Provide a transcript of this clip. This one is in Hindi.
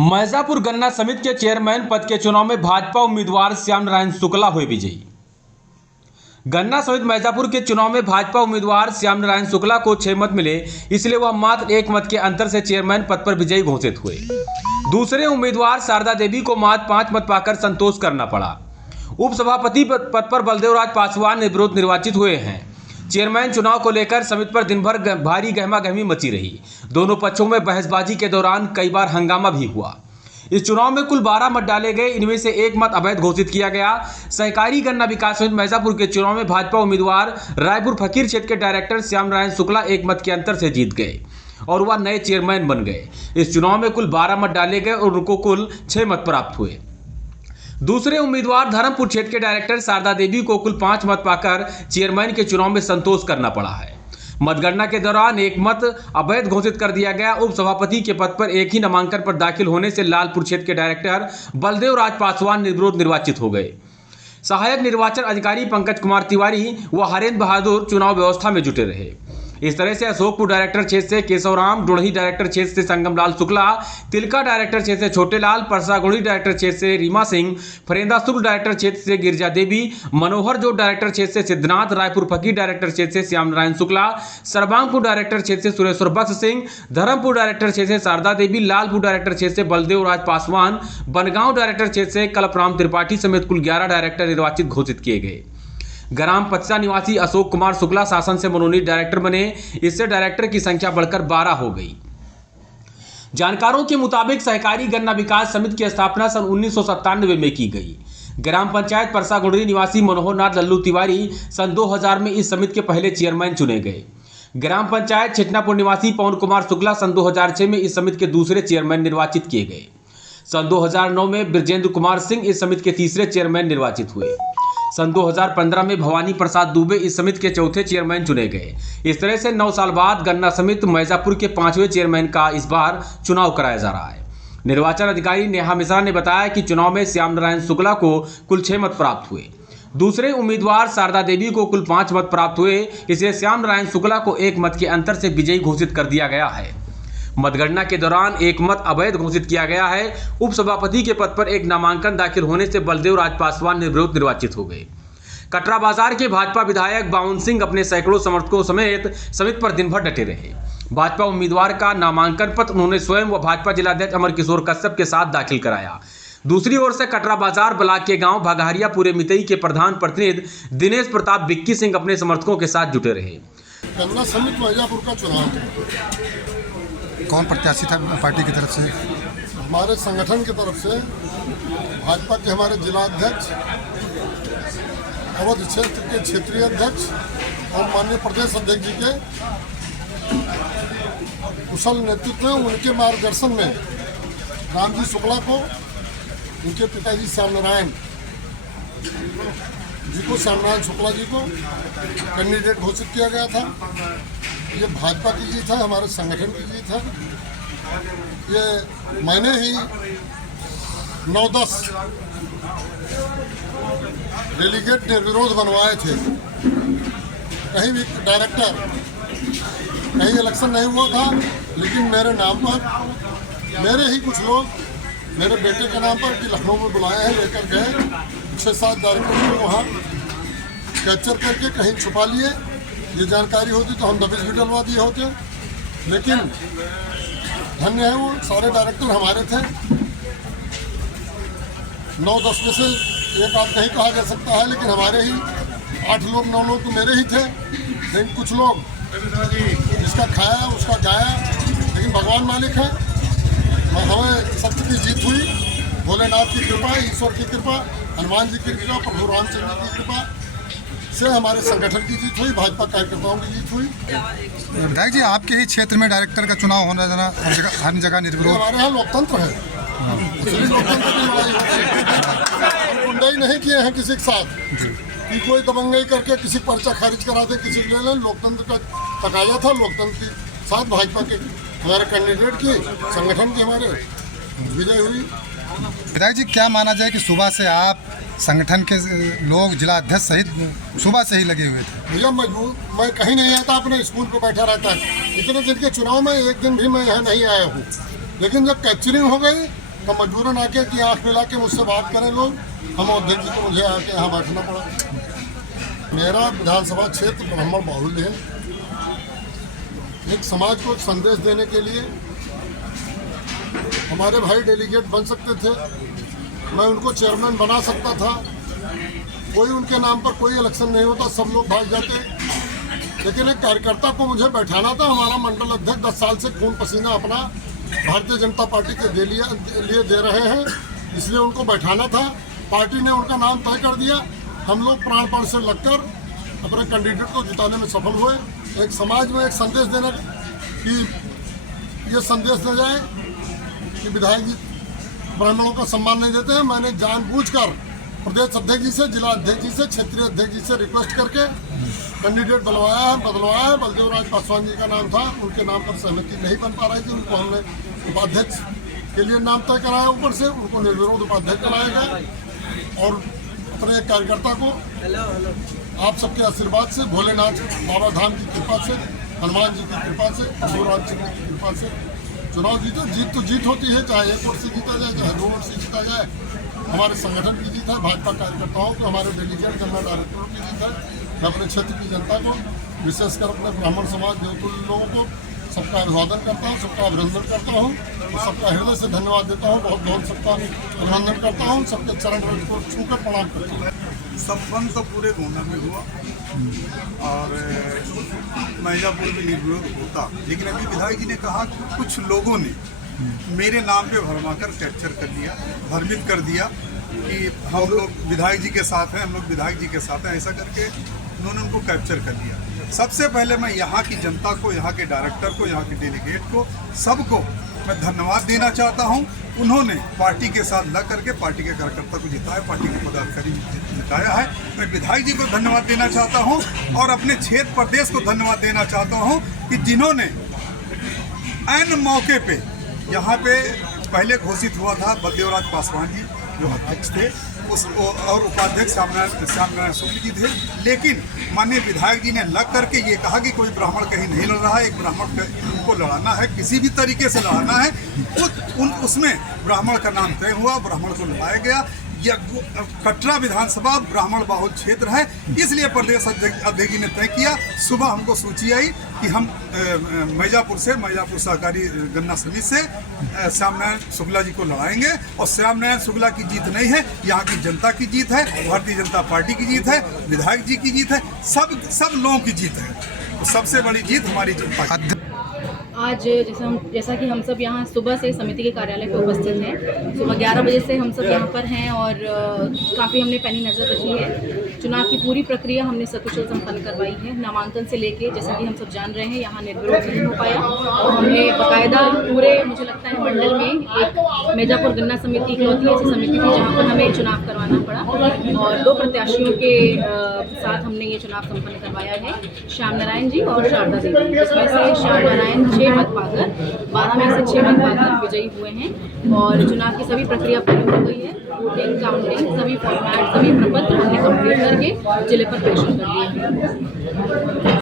मैजापुर गन्ना समिति के चेयरमैन पद के चुनाव में भाजपा उम्मीदवार श्याम नारायण शुक्ला हुए विजयी। गन्ना समिति मैजापुर के चुनाव में भाजपा उम्मीदवार श्याम नारायण शुक्ला को 6 मत मिले, इसलिए वह मात्र 1 मत के अंतर से चेयरमैन पद पर विजयी घोषित हुए। दूसरे उम्मीदवार शारदा देवी को मात्र 5 मत पाकर संतोष करना पड़ा। उपसभापति पद पर बलदेवराज पासवान निर्विरोध निर्वाचित हुए हैं। चेयरमैन चुनाव को लेकर समिति पर दिन भर भारी गहमागहमी मची रही। दोनों पक्षों में बहसबाजी के दौरान कई बार हंगामा भी हुआ। इस चुनाव में कुल 12 मत डाले गए, इनमें से 1 मत अवैध घोषित किया गया। सहकारी गन्ना विकास समिति मैजापुर के चुनाव में भाजपा उम्मीदवार रायपुर फकीर क्षेत्र के डायरेक्टर श्याम नारायण शुक्ला 1 मत के अंतर से जीत गए और वह नए चेयरमैन बन गए। इस चुनाव में कुल 12 मत डाले गए और उनको कुल 6 मत प्राप्त हुए। दूसरे उम्मीदवार धर्मपुर क्षेत्र के डायरेक्टर शारदा देवी को कुल 5 मत पाकर चेयरमैन के चुनाव में संतोष करना पड़ा है। मतगणना के दौरान 1 मत अवैध घोषित कर दिया गया। उपसभापति के पद पर एक ही नामांकन पर दाखिल होने से लालपुर क्षेत्र के डायरेक्टर बलदेवराज पासवान निर्विरोध निर्वाचित हो गए। सहायक निर्वाचन अधिकारी पंकज कुमार तिवारी व हरेंद्र बहादुर चुनाव व्यवस्था में जुटे रहे। इस तरह से अशोकपुर डायरेक्टर क्षेत्र से केशवराम, डोढ़ी डायरेक्टर क्षेत्र से संगमलाल शुक्ला, तिलका डायरेक्टर क्षेत्र से छोटेलाल, परसागुड़ी डायरेक्टर क्षेत्र से रीमा सिंह, फरेंदा शुक्ल डायरेक्टर क्षेत्र से गिरिजा देवी, मनोहर जोत डायरेक्टर क्षेत्र से सिद्धनाथ, रायपुर फकीर डायरेक्टर क्षेत्र से श्याम नारायण शुक्ला, सरबांगपुर डायरेक्टर क्षेत्र से सुरेश्वर बख्श सिंह, धर्मपुर डायरेक्टर क्षेत्र से शारदा देवी, लालपुर डायरेक्टर क्षेत्र से बलदेवराज पासवान, बनगांव डायरेक्टर क्षेत्र से कल्पराम त्रिपाठी समेत कुल 11 डायरेक्टर निर्वाचित घोषित किए गए। ग्राम पचसा निवासी अशोक कुमार शुक्ला शासन से मनोनीत डायरेक्टर बने। इससे डायरेक्टर की संख्या बढ़कर 12 हो गई। जानकारों के मुताबिक सहकारी गन्ना विकास समिति की स्थापना सन 1997 में की गई। ग्राम पंचायत परसागुड़ी निवासी मनोहर नाथ लल्लू तिवारी सन 2000 में इस समिति के पहले चेयरमैन चुने गए। ग्राम पंचायत छिटनापुर निवासी पवन कुमार शुक्ला सन 2006 में इस समिति के दूसरे चेयरमैन निर्वाचित किए गए। सन 2009 में ब्रजेंद्र कुमार सिंह इस समिति के तीसरे चेयरमैन निर्वाचित हुए। सन 2015 में भवानी प्रसाद दुबे इस समिति के चौथे चेयरमैन चुने गए। इस तरह से 9 साल बाद गन्ना समिति मैजापुर के 5वें चेयरमैन का इस बार चुनाव कराया जा रहा है। निर्वाचन अधिकारी नेहा मिश्रा ने बताया कि चुनाव में श्याम नारायण शुक्ला को कुल 6 मत प्राप्त हुए। दूसरे उम्मीदवार शारदा देवी को कुल 5 मत प्राप्त हुए, इसलिए श्याम नारायण शुक्ला को 1 मत के अंतर से विजयी घोषित कर दिया गया है। मतगणना के दौरान 1 मत अवैध घोषित किया गया है। उपसभापति के पद पर एक नामांकन दाखिल होने से बलदेवराज पासवान निर्विरोध निर्वाचित हो गए। कटरा बाजार के भाजपा विधायक बावन सिंह अपने सैकड़ों समर्थकों समेत समिति पर दिन भर डटे रहे। भाजपा उम्मीदवार का नामांकन पत्र उन्होंने स्वयं व भाजपा जिलाध्यक्ष अमर किशोर कश्यप के साथ दाखिल कराया। दूसरी ओर से कटरा बाजार ब्लॉक के गांव भगारिया पूरे मितई के प्रधान प्रतिनिधि दिनेश प्रताप बिक्की सिंह अपने समर्थकों के साथ जुटे रहे। गन्ना समिति मैजापुर का चुनाव कौन प्रत्याशी था पार्टी की तरफ से? हमारे संगठन की तरफ से भाजपा के हमारे जिलाध्यक्ष, अवध क्षेत्र के क्षेत्रीय अध्यक्ष और माननीय प्रदेश अध्यक्ष जी के कुशल नेतृत्व में, उनके मार्गदर्शन में रामजी शुक्ला को, उनके पिताजी श्याम नारायण शुक्ला जी को कैंडिडेट घोषित किया गया था। ये भाजपा की जीत है, हमारे संगठन की जीत है। ये मैंने ही 9-10 डेलीगेट निर्विरोध बनवाए थे। कहीं भी डायरेक्टर, कहीं इलेक्शन नहीं हुआ था, लेकिन मेरे नाम पर मेरे ही कुछ लोग मेरे बेटे के नाम पर कि लखनऊ में बुलाए हैं, लेकर गए 6-7 डायरेक्टर को वहाँ कैप्चर करके कहीं छुपा लिए। ये जानकारी होती तो हम दबिश भी डलवा दिए होते, लेकिन धन्य है वो सारे डायरेक्टर हमारे थे। 9-10 में से एक आध नहीं कहा जा सकता है, लेकिन हमारे ही 8 लोग 9 लोग तो मेरे ही थे। लेकिन कुछ लोग जिसका खाया उसका गाया, लेकिन भगवान मालिक है। हमें सत्य की जीत हुई। भोलेनाथ की कृपा, ईश्वर की कृपा, हनुमान जी की कृपा, प्रभु रामचंद्र की कृपा से हमारे संगठन की जीत हुई, भाजपा कार्यकर्ताओं की जीत हुई। विधायक जी, आपके ही क्षेत्र में डायरेक्टर का चुनाव होना हर जगह निर्विरोध। हमारे यहाँ लोकतंत्र है, लोकतंत्र की लड़ाई होती है। गुंडाई नहीं किए हैं किसी के साथ कि कोई दबंगई करके किसी पर्चा खारिज करा दे, किसी ले लें। लोकतंत्र का तकाजा था, लोकतंत्र के साथ भाजपा के हमारे कैंडिडेट की, संगठन की हमारे विजय हुई। विधायक जी, क्या माना जाए कि सुबह से आप संगठन के लोग जिलाध्यक्ष सहित सुबह से ही लगे हुए थे? भैया मैं कहीं नहीं आता, अपने स्कूल पे बैठा रहता है। इतने दिन के चुनाव में एक दिन भी मैं यहाँ नहीं आया हूँ, लेकिन जब कैप्चरिंग हो गई तो मजबूरन आके कि आँख मिला के मुझसे बात करें लोग, हम अध्यक्ष जी को मुझे आके यहाँ बैठना पड़ा। मेरा विधानसभा क्षेत्र ब्राह्मण बाहुल्य है। एक समाज को संदेश देने के लिए हमारे भाई डेलीगेट बन सकते थे, मैं उनको चेयरमैन बना सकता था, कोई उनके नाम पर कोई इलेक्शन नहीं होता, सब लोग भाग जाते। लेकिन एक कार्यकर्ता को मुझे बैठाना था। हमारा मंडल अध्यक्ष 10 साल से खून पसीना अपना भारतीय जनता पार्टी के लिए दे रहे हैं, इसलिए उनको बैठाना था। पार्टी ने उनका नाम तय कर दिया। हम लोग प्राण से लगकर अपने कैंडिडेट को जिताने में सफल हुए। एक समाज में एक संदेश देना कि ये संदेश न जाए कि विधायक जी ब्राह्मणों का सम्मान नहीं देते हैं। मैंने जानबूझकर प्रदेश अध्यक्ष जी से, जिला अध्यक्ष जी से, क्षेत्रीय अध्यक्ष जी से रिक्वेस्ट करके कैंडिडेट बदलवाया है। बलदेव राज पासवान जी का नाम था, उनके नाम पर सहमति नहीं बन पा रही थी, उनको हमने उपाध्यक्ष के लिए नाम तय कराया। ऊपर से उनको निर्विरोध उपाध्यक्ष बनाया गया और अपने एक कार्यकर्ता को आप सबके आशीर्वाद से, भोलेनाथ बाबा धाम की कृपा से, हनुमान जी की कृपा से, गुरुराज जी की कृपा से चुनाव जीते। जीत तो जीत होती है, चाहे एक कुर्सी जीता जाए, चाहे 2 कुर्सी जीता जाए। हमारे संगठन की जीत है, भाजपा कार्यकर्ताओं को, हमारे डेलीगेट जनरल डायरेक्टरों की जीत है। मैं अपने क्षेत्र की जनता को, विशेषकर अपने ब्राह्मण समाज देवतुल्य लोगों को सबका अभिवादन करता हूँ, सबका अभिनंदन करता हूँ, सबका हृदय से धन्यवाद देता हूँ, बहुत बहुत सबका अभिनंदन करता हूँ, सबके चरण रज को छूकर प्रणाम करता हूँ। संपन्न तो पूरे गोंडा में हुआ और मैजापुर में निर्विरोध होता, लेकिन अभी विधायक जी ने कहा कि कुछ लोगों ने मेरे नाम पे भरमाकर कैप्चर कर लिया, भ्रमित कर दिया कि हम लोग विधायक जी के साथ हैं, हम लोग विधायक जी के साथ हैं, ऐसा करके उन्होंने उनको कैप्चर कर लिया। सबसे पहले मैं यहाँ की जनता को, यहाँ के डायरेक्टर को, यहाँ के डेलीगेट को, सबको मैं धन्यवाद देना चाहता हूँ। उन्होंने पार्टी के साथ लग करके पार्टी के कार्यकर्ता को जिताया, पार्टी के पदाधिकारी जिताया है। मैं विधायक जी को धन्यवाद देना चाहता हूँ और अपने क्षेत्र प्रदेश को धन्यवाद देना चाहता हूँ कि जिन्होंने ऐन मौके पे यहाँ पे पहले घोषित हुआ था बलदेवराज पासवान जी जो अध्यक्ष थे, उस और उपाध्यक्ष श्यामनारायण शुक्ल जी थे, लेकिन माननीय विधायक जी ने लग करके ये कहा कि कोई ब्राह्मण कहीं नहीं लड़ रहा है, एक ब्राह्मण को लड़ाना है, किसी भी तरीके से लड़ाना है। उसमें ब्राह्मण का नाम तय हुआ, ब्राह्मण को लड़ाया गया। यह कटरा विधानसभा ब्राह्मण बाहुल क्षेत्र है, इसलिए प्रदेश अध्यक्ष जी ने तय किया। सुबह हमको सूची आई कि हम मैजापुर सहकारी गन्ना समिति से श्यामनारायण शुक्ला जी को लड़ाएंगे और श्यामनारायण शुक्ला की जीत नहीं है, यहाँ की जनता की जीत है, भारतीय जनता पार्टी की जीत है, विधायक जी की जीत है, सब लोगों की जीत है। तो सबसे बड़ी जीत हमारी जनता की। आज जैसा कि हम सब यहाँ सुबह से समिति के कार्यालय पर उपस्थित हैं। सुबह 11 बजे से हम सब यहाँ पर हैं और काफ़ी हमने पैनी नज़र रखी है। चुनाव की पूरी प्रक्रिया हमने सकुशल संपन्न करवाई है। नामांकन से लेके जैसा कि हम सब जान रहे हैं यहाँ निर्विरोध नहीं हो पाया और हमने बाकायदा पूरे, मुझे लगता है मंडल में एक मैजापुर गन्ना समिति इकलौती ऐसी समिति थी जहाँ पर हमें चुनाव करवाना पड़ा और 2 प्रत्याशियों के साथ हमने ये चुनाव संपन्न करवाया है, श्यामनारायण जी और शारदा देवी, जिसमें से श्यामनारायण 6 मत पाकर 12 में से 6 मत पाकर विजयी हुए हैं और चुनाव की सभी प्रक्रिया पूरी हो गई है। वोटिंग, काउंटिंग, सभी फॉर्मेट, सभी प्रपत्र हमने कंप्लीट करके जिले पर प्रेषण कर दिए हैं।